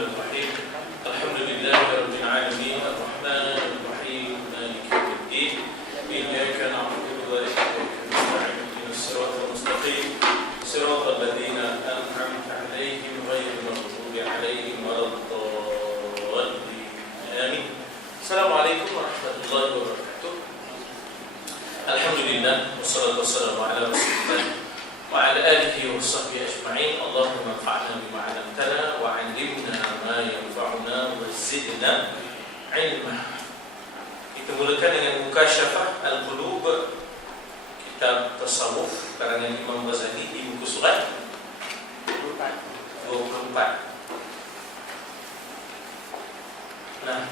Bismillahirrahmanirrahim. Alhamdulillahirabbil alamin arrahmanir rahim maliki yaumiddin iyyaka na'budu wa iyyaka nasta'in ihdinas siratal mustaqim siratal ladzina an'amta 'alaihim ghairil maghdubi 'alaihim waladdallin. Amin. Assalamualaikum warahmatullahi wabarakatuh. Alhamdulillah wassalatu wassalamu ala Rasulillah wa ala alihi wa sahbihi ajma'in. Allahumma anfa'na bima 'allamtana wa 'allimna ma yanfa'una wa zidna 'ilma. Kita mulakan dengan Mukasyafah Al-Qulub, kitab tasawuf karangan Imam Ghazali di buku surat 24. Nah,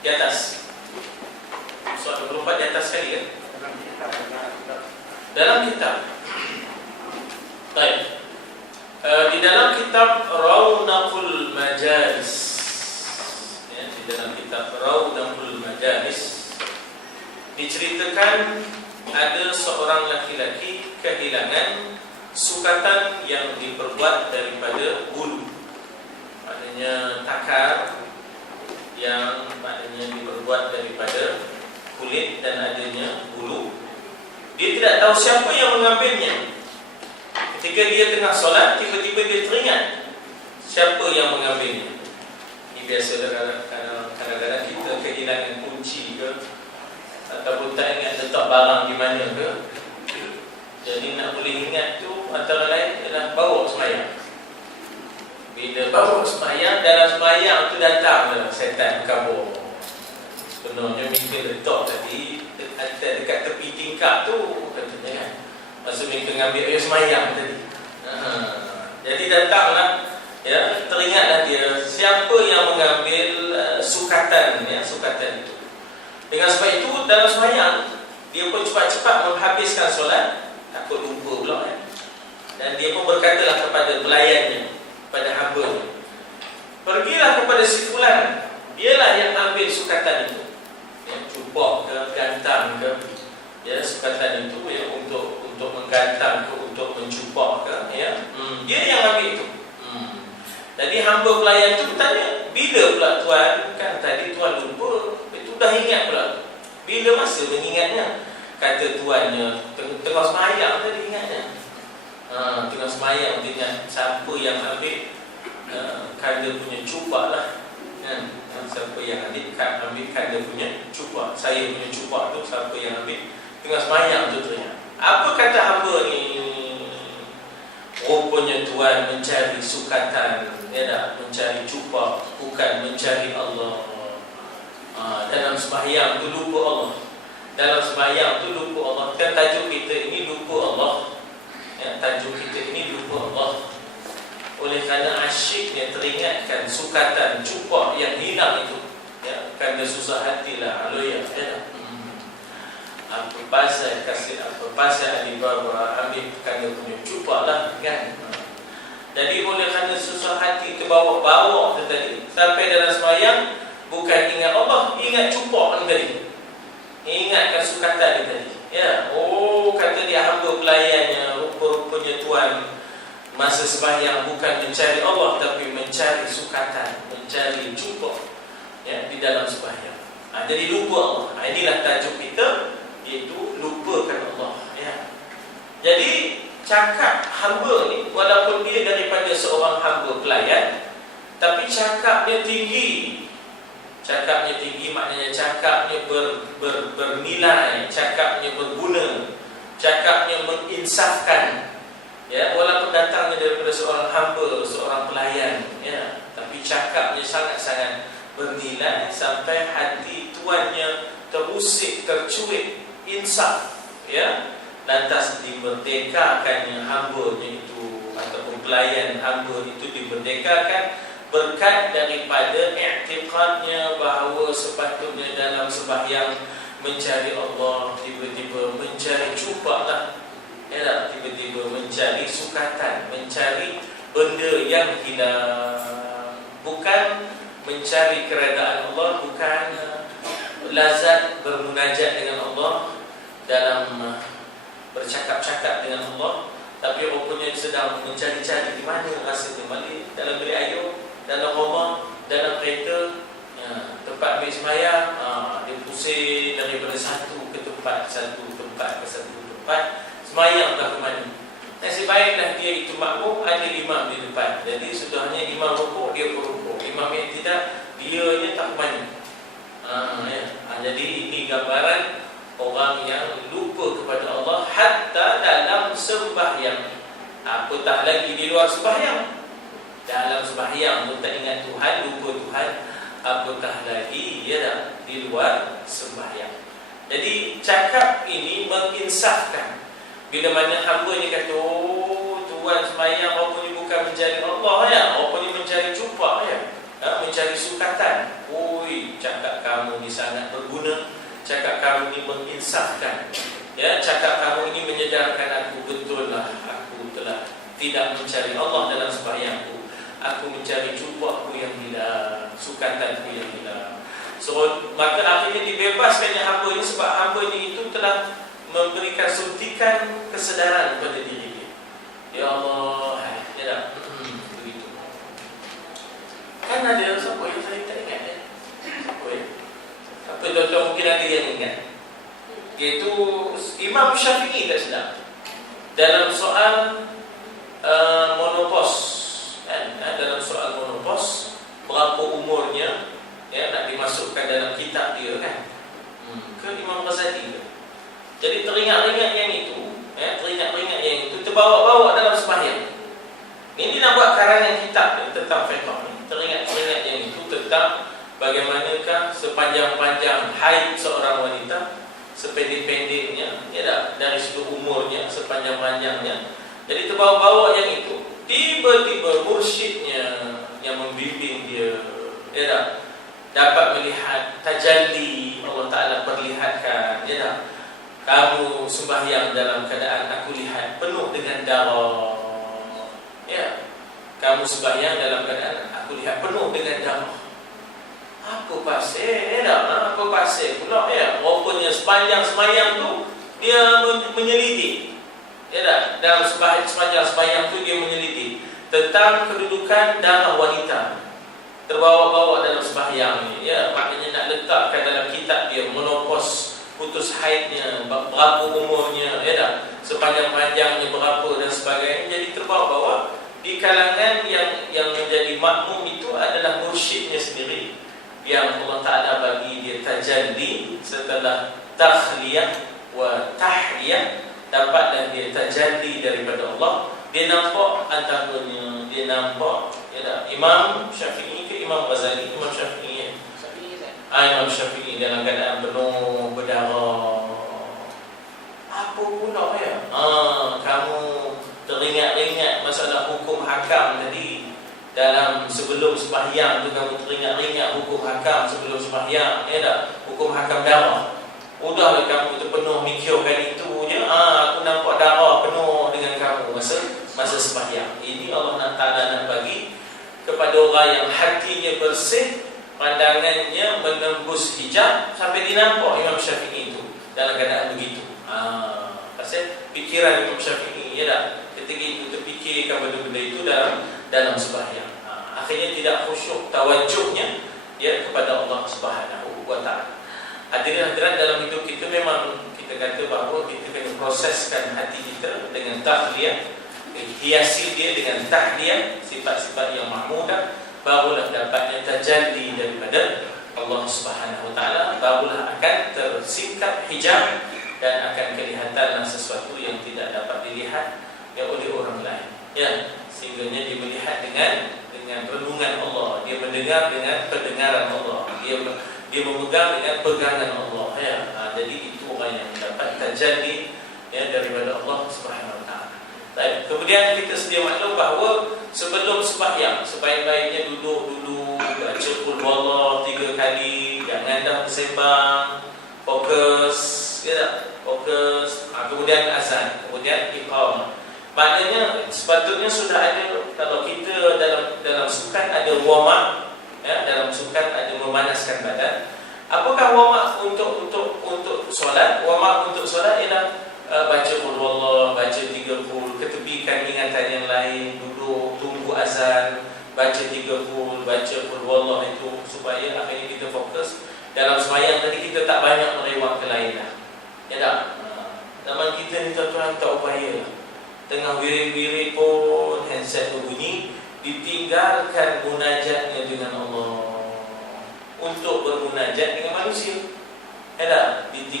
di atas surat 24 di atas sekali ya. Dalam kitab baik, di dalam kitab Raunaqul Majalis ya, di dalam kitab Raunaqul Majalis diceritakan ada seorang laki-laki kehilangan sukatan yang diperbuat daripada bulu, maknanya takar yang maknanya diperbuat daripada kulit dan adanya bulu. Dia tidak tahu siapa yang mengambilnya. Ketika dia tengah solat, tiba-tiba dia teringat siapa yang mengambilnya. Ini biasa kadang-kadang kita kehilangan kunci ke, ataupun tak ingat letak barang di mana ke. Jadi nak boleh ingat tu antara lain adalah bawa sembahyang. Bila bawa sembahyang, dalam sembahyang tu datang setan kabur. Sebenarnya mereka letak tadi dekat tepi tingkap tu katanya kan. Maksud mereka mengambil air semayang tadi. Jadi datanglah ya, teringatlah dia siapa yang mengambil sukatan ya, sukatan itu. Dengan sebab itu dalam semayang dia pun cepat-cepat menghabiskan solat, takut lupa pula kan. Dan dia pun berkatalah kepada pelayannya, pada hamba-nya, pergilah kepada si fulan, dialah yang ambil sukatan itu. Ya, cupak ke, gantam ke, ya, sukatan itu ya, untuk menggantam ke, untuk mencupak ke, ya, dia yang ambil itu. Jadi hamba pelayan itu bertanya, bila pula tuan, kan tadi tuan lupa, itu dah ingat pula. Bila masa mengingatnya? Kata tuannya, tengah semayang tadi ingatnya. Tengah semayang dia ingat siapa yang ambil kanda punya cupak lah kan? Siapa yang ambil kanda punya cupak, saya punya cupak tu siapa yang ambil tengah semayang tu teringat. Apa kata hamba ni? Rupanya tuan mencari sukatan, ya tak? Mencari cupak, bukan mencari Allah. Dalam sembahyang tu lupa Allah. Dalam sembahyang tu lupa Allah. Kan tajuk kita ini lupa Allah ya, tajuk kita ini lupa Allah. Oleh kerana asyiknya teringatkan sukatan cupak yang hilang itu ya, kerana susah hatilah aloya ya. Apa pasal kasih, apa pasal Alibaba ambil kerana punya cupak lah kan. Jadi oleh kerana susah hati terbawa-bawa tadi, sampai dalam sembahyang bukan ingat Allah, ingat cupak tadi, ingatkan sukatan dia tadi ya. Oh, kata dia hamba pelayannya, rupa-rupanya tuan masa sembahyang bukan mencari Allah, tapi mencari sukatan, mencari cupak ya, di dalam sembahyang. Jadi lupa Allah. Inilah tajuk kita, iaitu lupakan Allah ya. Jadi cakap hamba ni, walaupun dia daripada seorang hamba pelayan, tapi cakapnya tinggi. Cakapnya tinggi maknanya cakapnya bernilai, cakapnya berguna, cakapnya menginsafkan ya, walaupun datangnya daripada seorang hamba, seorang pelayan ya, tapi cakapnya sangat-sangat bernilai sampai hati tuannya terusik, tercuit, insaf ya. Lantas dimerdekakannya hambanya itu, ataupun pelayan hamba itu dimerdekakan berkat daripada i'tiqadnya bahawa sepatutnya dalam sembahyang mencari Allah, tiba-tiba mencari cupak lah ya, tiba-tiba mencari sukatan, mencari benda yang hilang, bukan mencari keredaan Allah, bukan lazat bermunajat dengan Allah, dalam bercakap-cakap dengan Allah, tapi rupanya sedang mencari-cari di mana rasanya balik dalam bilik ayub, dalam rumah, tak banyak. Jadi ini gambaran orang yang lupa kepada Allah hatta dalam sembahyang. Apatah lagi di luar sembahyang. Dalam sembahyang pun tak ingat Tuhan, lupa Tuhan, apatah lagi di luar sembahyang. Jadi cakap ini menginsafkan. Bila mana hamba ni kata, oh Tuhan sembahyang apa ni bukan mencari Allah apa ni mencari jumpa mencari sukatan. Oi, cakap kamu ni sangat berguna. Cakap kamu ni menginsafkan. Cakap kamu ini menyedarkan aku betul lah, aku telah tidak mencari Allah dalam sembahyangku. Aku mencari jumpaku yang hilang, sukatanku yang hilang. So, maka akhirnya dibebaskannya hamba ini sebab hamba ini itu telah memberikan suntikan kesedaran kepada diri dia. Ya Allah, begitu. Kan ada siapa yang saya tak ingat Apa tuan-tuan mungkin ada yang ingat, iaitu Imam Syafi'i tak silap dalam soal monopos. Dalam soal monopos, berapa umurnya nak dimasukkan dalam kitab dia ke Imam Ghazali ke. Jadi teringat-ingat yang itu terbawa-bawa dalam sembahyang. Ini nak buat karangan kitab tentang fiqh ni. Teringat-ingat yang itu tentang bagaimanakah sepanjang-panjang haid seorang wanita, sependek-pendeknya dari segi umurnya, sepanjang-panjangnya. Jadi terbawa-bawa yang itu. Tiba-tiba mursyidnya yang membimbing dia dapat melihat tajalli Allah Ta'ala perlihatkan. Kamu sembahyang dalam keadaan aku lihat penuh dengan darah. Kamu sembahyang dalam keadaan aku lihat penuh dengan darah. Apa pasal? Apa pasal pula rupanya sepanjang sembahyang tu dia menyelidik. Dalam sepanjang sembahyang tu dia meneliti tentang kedudukan darah wanita terbawa-bawa dalam sembahyang ni. Maknanya nak letakkan dalam kitab dia menopos, putus haidnya, berapa umurnya, sepanjang-panjangnya berapa dan sebagainya. Jadi terbawa-bawa di kalangan yang menjadi makmum itu adalah mursyidnya sendiri yang Allah Ta'ala bagi dia tajalli setelah takhliyah wa tahliyah. Dapatlah dia tajalli daripada Allah. Dia nampak antaranya, dia nampak Imam Syafi'i ke Imam Ghazali? Imam Syafi'i Imam Syafi'i dalam keadaan penuh berdarah. Apa pula kamu teringat-ingat masalah hukum hakam tadi. Dalam sebelum sembahyang tu kamu teringat-ingat hukum hakam sebelum sembahyang, hukum hakam darah. Udahlah kamu terpenuh mikirkan itu je. Aku nampak darah penuh dengan kamu masa sembahyang. Ini Allah Ta'ala nak bagi kepada orang yang hatinya bersih, pandangannya menembus hijab sampai dinampak Imam Syafi'i itu dalam keadaan begitu. Pasal pikiran Imam Syafi'i ketika itu terfikirkan benda-benda itu dalam sembahyang. Akhirnya tidak khusyuk tawajuhnya kepada Allah Subhanahu wa Ta'ala. Hadirin-hadirat, dalam hidup kita memang kita kata bahawa kita kena proseskan hati kita dengan tahliyah, hiasi dia dengan tahliyah, sifat-sifat yang mahmudah, barulah dapatnya tajalli daripada Allah Subhanahu wa Ta'ala, barulah akan tersingkap hijab dan akan kelihatanlah sesuatu yang tidak dapat dilihat oleh orang lain. Sehingganya dia melihat dengan renungan Allah, dia mendengar dengan pendengaran Allah, dia memegang dengan pegangan Allah. Jadi itu orang yang mendapat tajalli daripada Allah Subhanahu wa Ta'ala. Kemudian kita sedia maklum bahawa sebelum sembahyang sebaik-baiknya duduk dulu, baca qul huwallah 3 kali, jangan dah bersembang, fokus, fokus. Kemudian azan, kemudian iqamah. Maknanya sepatutnya sudah ada, kalau kita dalam sukan ada warm up, dalam sukan ada memanaskan badan. Apakah warm up untuk solat? Warm up untuk solat ialah baca qul huwallah, baca 3 qul, ketepikan ingatan yang lain, duduk tunggu azan, baca 3 qul, baca qul huwallah itu supaya akhirnya kita fokus dalam sembahyang tadi, kita tak banyak merewak ke lain lah. Zaman kita ni tuan-tuan tak upaya lah. Tengah wirid-wirid pun handset berbunyi, ditinggalkan munajatnya dengan Allah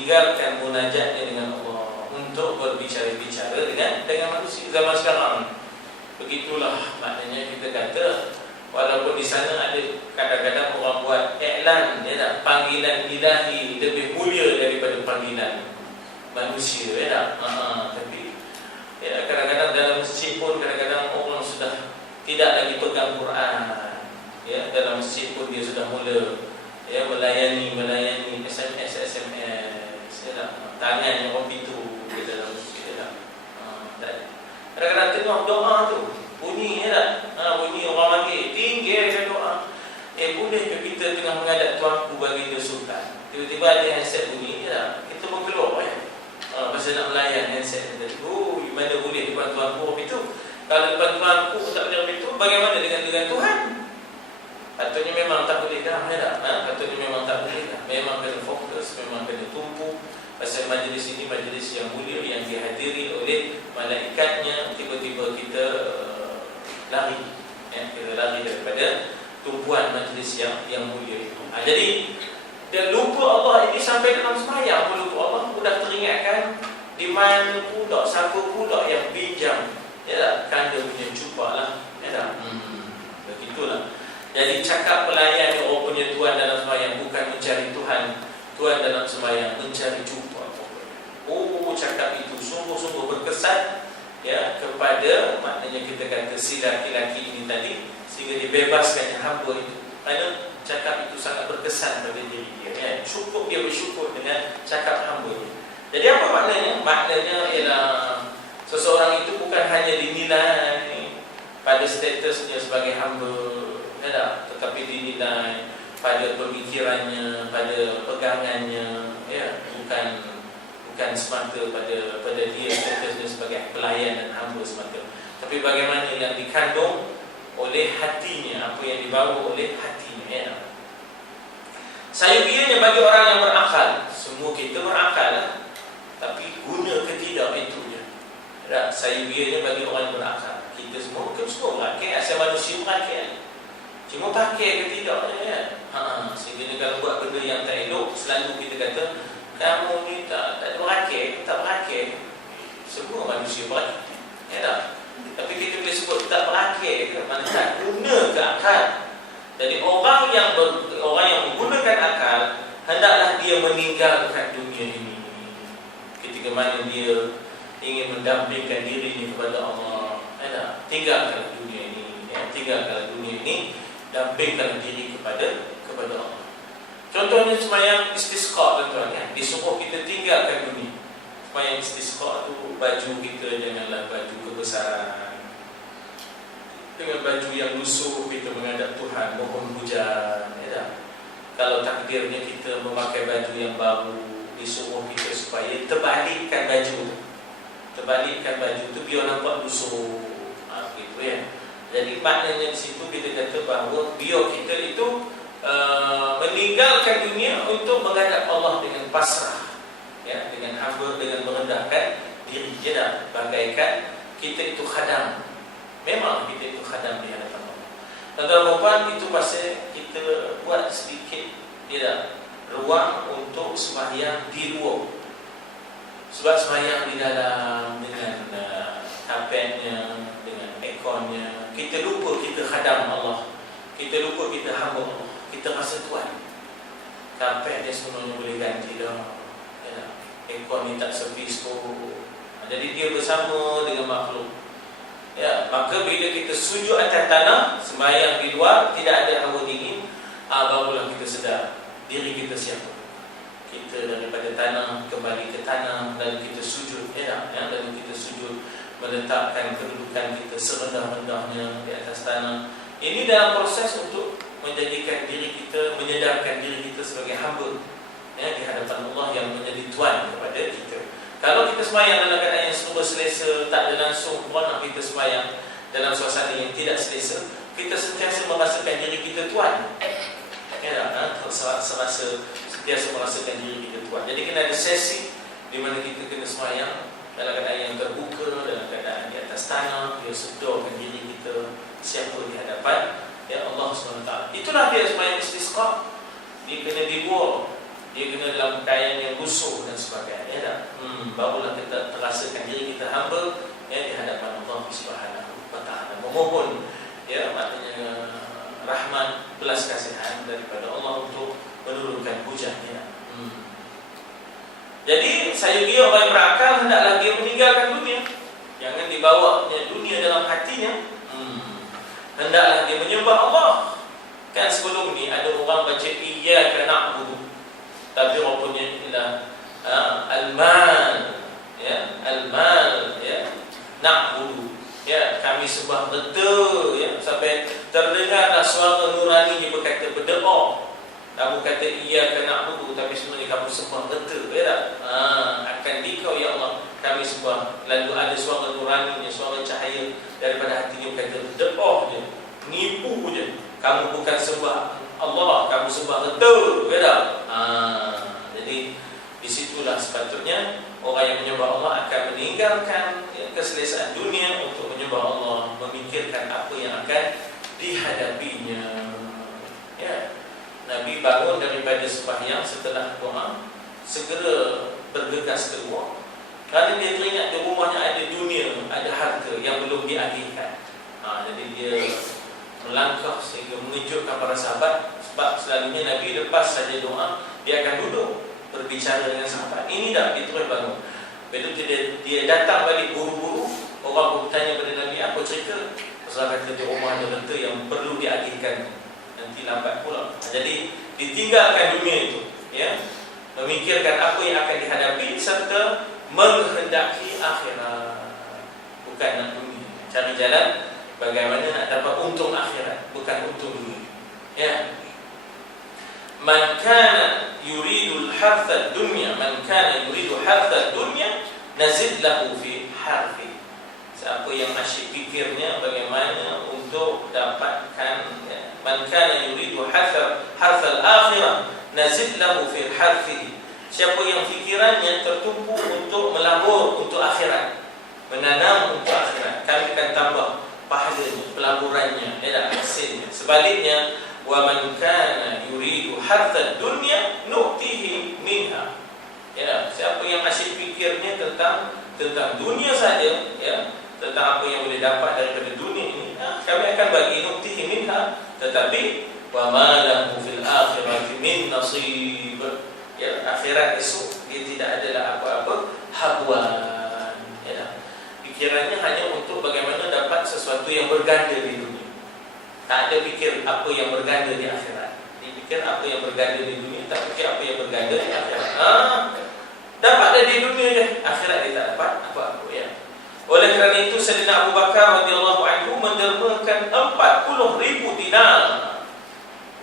tinggalkan munajatnya dengan Allah untuk berbicara-bicara dengan manusia zaman sekarang. Begitulah maknanya kita kata, walaupun di sana ada kadang-kadang orang buat iklan, panggilan ilahi lebih mulia daripada panggilan manusia, tapi kadang-kadang dalam masjid pun kadang-kadang orang sudah tidak lagi pegang Quran, dalam masjid pun dia sudah mula melayani SMS, tangannya orang pintu di dalam masjid. Kadang-kadang tengah doa tu bunyi bunyi orang panggil tinggi je doa. Boleh ke kita tengah menghadap tuanku bagi dia sultan, tiba-tiba ada handset bunyi, kita pun keluar pasal nak melayan handset tadi. Mana boleh depan tuanku orang itu? Kalau depan tuanku tak boleh orang itu, bagaimana dengan Tuhan? Patutnya memang tak boleh dah. Patutnya memang tak boleh dah. Memang kena fokus, memang kena tumpu. Pasal majlis ini majlis yang mulia, yang dihadiri oleh malaikatnya. Tiba-tiba kita lari, kita lari daripada tumpuan majlis yang mulia itu. Jadi dan lupa Allah ini sampai dalam sembahyang pun lupa Allah. Sudah teringatkan di mana pula, siapa pula yang pinjam kanda punya cuba lah. Begitulah. Jadi cakap pelayan orang punya Tuhan dalam sembahyang bukan mencari Tuhan. Tuhan dalam sembahyang mencari jumpa. Cakap itu sungguh-sungguh berkesan kepada, maknanya kita kata si laki-laki ini tadi, sehingga dibebaskannya hamba itu. Kerana cakap itu sangat berkesan pada diri dia. Cukup dia bersyukur dengan cakap hamba itu. Jadi apa maknanya? Maknanya ialah seseorang itu bukan hanya dinilai pada statusnya sebagai hamba, tetapi dinilai pada pemikirannya, pada pegangannya, bukan semata pada dia statusnya sebagai pelayan dan hamba semata, tapi bagaimana yang dikandung oleh hatinya, apa yang dibawa oleh hatinya. Sayubianya bagi orang yang berakal, semua kita berakal tapi guna ke tidak itu je. Sayubianya bagi orang yang berakal, kita semua berakal, asal manusia berakal. Cuma pakai ke tidak sehingga kalau buat benda yang tak elok, selalu kita kata kamu ni tak berakal, tak berakal. Semua manusia berakal, tapi kita boleh sebut tak berakal ke, mana tak guna ke akal. Jadi orang yang menggunakan akal, hendaklah dia meninggalkan dunia ini ketika mana dia ingin mendampingkan diri ini kepada Allah. Tinggalkan dunia ini, dampingkan diri kepada Allah. Contohnya sembahyang istisqa, tuan-tuan, disuruh kita tinggalkan dunia. Sembahyang istisqa tu, baju kita janganlah baju kebesaran, dengan baju yang lusuh kita menghadap Tuhan mohon hujan. Kalau takdirnya kita memakai baju yang baru, disuruh kita supaya terbalikkan baju tu biar nampak lusuh, gitu. Jadi maknanya di situ kita kata bahawa biar kita itu meninggalkan dunia untuk menghadap Allah dengan pasrah, dengan hamba, dengan merendahkan diri. Bagaikan kita itu khadam. Memang kita itu khadam di hadapan Allah. Tuan-tuan, itu pasal kita buat sedikit ruang untuk sembahyang di luar. Sebab sembahyang di dalam dengan kapetnya, dengan ekonnya, kita lupa kita khadam Allah, kita lupa kita hamba Allah, kita rasa tuan. Kapet dia sebenarnya boleh ganti dah, ekon ni tak servis pun. Jadi dia bersama dengan makhluk. Maka bila kita sujud atas tanah, sembahyang di luar, tidak ada hawa dingin, barulah kita sedar diri kita siapa. Kita daripada tanah kembali ke tanah, lalu kita sujud, lalu kita sujud meletakkan kedudukan kita serendah-rendahnya di atas tanah. Ini dalam proses untuk menjadikan diri kita, menyedarkan diri kita sebagai hamba di hadapan Allah yang menjadi tuan kepada kita. Kalau kita sembahyang dalam keadaan yang serba selesa, tak ada langsung nak kita sembahyang dalam suasana yang tidak selesa, kita sentiasa merasakan diri kita tuan. Sentiasa merasakan diri kita tuan. Jadi kena ada sesi di mana kita kena sembahyang dalam keadaan yang terbuka, dalam keadaan di atas tanah, dia sedarkan diri kita siapa di hadapan Allah SWT. Itulah dia sembahyang istisqa. Dia kena dibuat dia kena dalam pakaian yang lusuh dan sebagainya, ya tak? Barulah kita terasakan diri kita hamba di hadapan Allah Subhanahu wa taala, memohon maknanya rahmat, belas kasihan daripada Allah untuk menurunkan hujan, ya. Jadi sayugi orang yang berakal hendaklah dia meninggalkan dunia. Jangan dibawanya dunia dalam hatinya. Hendaklah dia menyembah Allah. Kan sebelum ni ada orang baca iyyaka na'budu, tapi rupanya ialah al-mal, al-mal, na'budu, kami sembah betul, sampai terdengarlah suara nurani dia berkata berdoa. Kamu kata iyyaka na'budu, tapi sebenarnya kamu sembah betul, tak? Akan dikau ya Allah kami sembah. Lalu ada suara nurani, suara cahaya daripada hatinya berkata berdoa je, nipu je. Kamu bukan sembah Allah, kamu sembah betul, tak? Jadi disitulah sepatutnya orang yang menyembah Allah akan meninggalkan keselesaan dunia untuk menyembah Allah, memikirkan apa yang akan dihadapinya. Nabi bangun daripada sembahyang, setelah doa segera bergegas keluar, kerana dia teringat di rumahnya ada dunia, ada harta yang belum diagihkan. Jadi dia melangkah sehingga mengejutkan para sahabat. Sebab selalunya Nabi lepas saja doa, dia akan duduk berbicara dengan sahabat. Ini dah dia terus bangun. Lepas itu dia datang balik buru-buru. Orang pun bertanya kepada Nabi, apa cerita? Pasal kata di rumah ada harta yang perlu diagihkan, nanti lambat pula. Jadi ditinggalkan dunia itu, memikirkan apa yang akan dihadapi serta menghendaki akhirat, bukan nak dunia. Cari jalan bagaimana nak dapat untung akhirat, bukan untung dunia. Man kana yuridul harthad dunya, man kana yuridu harthad dunya, nazid lahu fi harfi. Siapa yang asyik fikirnya bagaimana untuk dapatkan, man kana yuridu harthal akhirah, nazid lahu fi harfihi. Siapa yang fikirannya tertumpu untuk melabur untuk akhirat, menanam untuk akhirat, kami akan tambah pahalanya, pelaburannya, hasilnya. Sebaliknya, wa man kana yuridu harthad dunya nu'tihi minha. Siapa yang asyik fikirnya tentang dunia saja, tentang apa yang boleh dapat daripada dunia ini, kami akan bagi nu'tihi minha, tetapi wa ma lahu fil akhirati min nasib. Akhirat esok dia tidak adalah apa-apa habuan. Pikirannya hanya untuk bagaimana dapat sesuatu yang berganda di dunia. Tak ada fikir apa yang berganda di akhirat. Dia fikir apa yang berganda di dunia, tak fikir apa yang berganda di akhirat. Dapat dari dunia je, akhirat dia tak dapat apa-apa, Oleh kerana itu Sayyidina Abu Bakar radhiyallahu anhu mendermakan 40,000 dinar.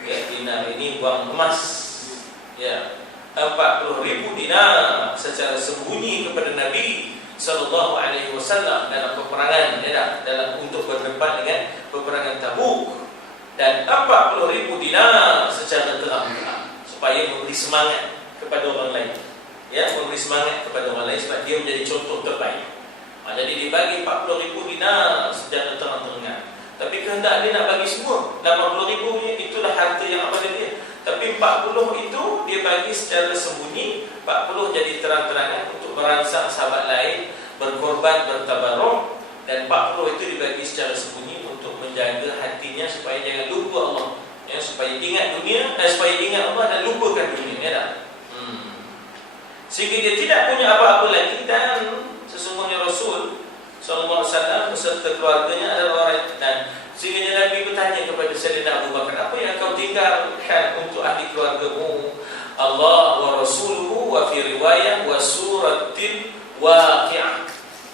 Dinar ini wang emas. 40,000 dinar secara sembunyi kepada Nabi sallallahu alaihi wasallam dalam peperangan, dalam untuk berdepan dengan peperangan Tabuk, dan 40,000 dinar secara terang-terang supaya memberi semangat kepada orang lain, memberi semangat kepada orang lain sebab dia menjadi contoh terbaik. Jadi dibagi 40,000 dinar secara terang-terangan. Tapi kehendak dia nak bagi semua 80,000 itulah harta yang apa dia. Tapi 40 itu dia bagi secara sembunyi, 40 jadi terang-terangan untuk merangsang sahabat lain berkorban, bertabarruk, dan 40 itu dibagi secara sembunyi untuk menjaga hatinya supaya jangan lupa Allah, supaya ingat dunia, supaya ingat Allah dan lupakan dunia, sehingga dia tidak punya apa-apa lagi. Dan sesungguhnya Rasul sallallahu alaihi wasallam beserta keluarganya adalah orang, dan sehingga Nabi bertanya kepada Sayyidina Abu Bakar, apa yang kau tinggalkan untuk ahli keluargamu? Allah wa rasuluhu, wa fi riwayah wa suratil waqi'ah.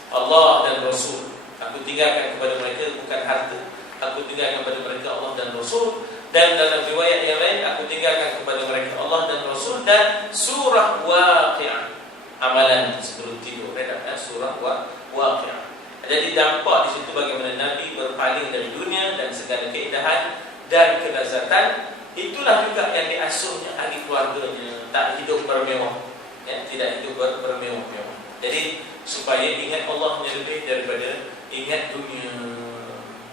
Allah dan Rasul. Aku tinggalkan kepada mereka bukan harta, aku tinggalkan kepada mereka Allah dan Rasul. Dan dalam riwayat yang lain, aku tinggalkan kepada mereka Allah dan Rasul dan surah waqi'ah, amalan sebelum tidur, surah waqi'ah. Jadi dampak di situ bagaimana Nabi berpaling dari dunia dan segala keindahan dan kelezatan. Itulah juga yang diasuhnya ahli keluarganya, tak hidup bermewah, tidak hidup bermewah-mewah. Jadi supaya ingat Allah lebih daripada ingat dunia.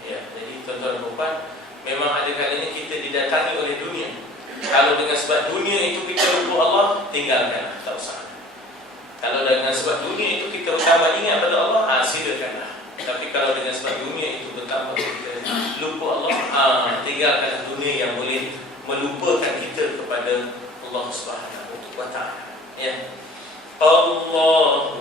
Jadi tuan-tuan dan puan, memang ada kalanya kita didatangi oleh dunia, Kalau dengan sebab dunia itu kita lupa Allah, tinggalkanlah, tak usah. Kalau dengan sebab dunia itu kita utama ingat pada Allah, silakanlah. Tapi kalau dengan sebab dunia itu betapa kita lupa Allah, tinggalkanlah dunia yang boleh melupakan kita kepada Allah Subhanahu wa taala. Ya. Allah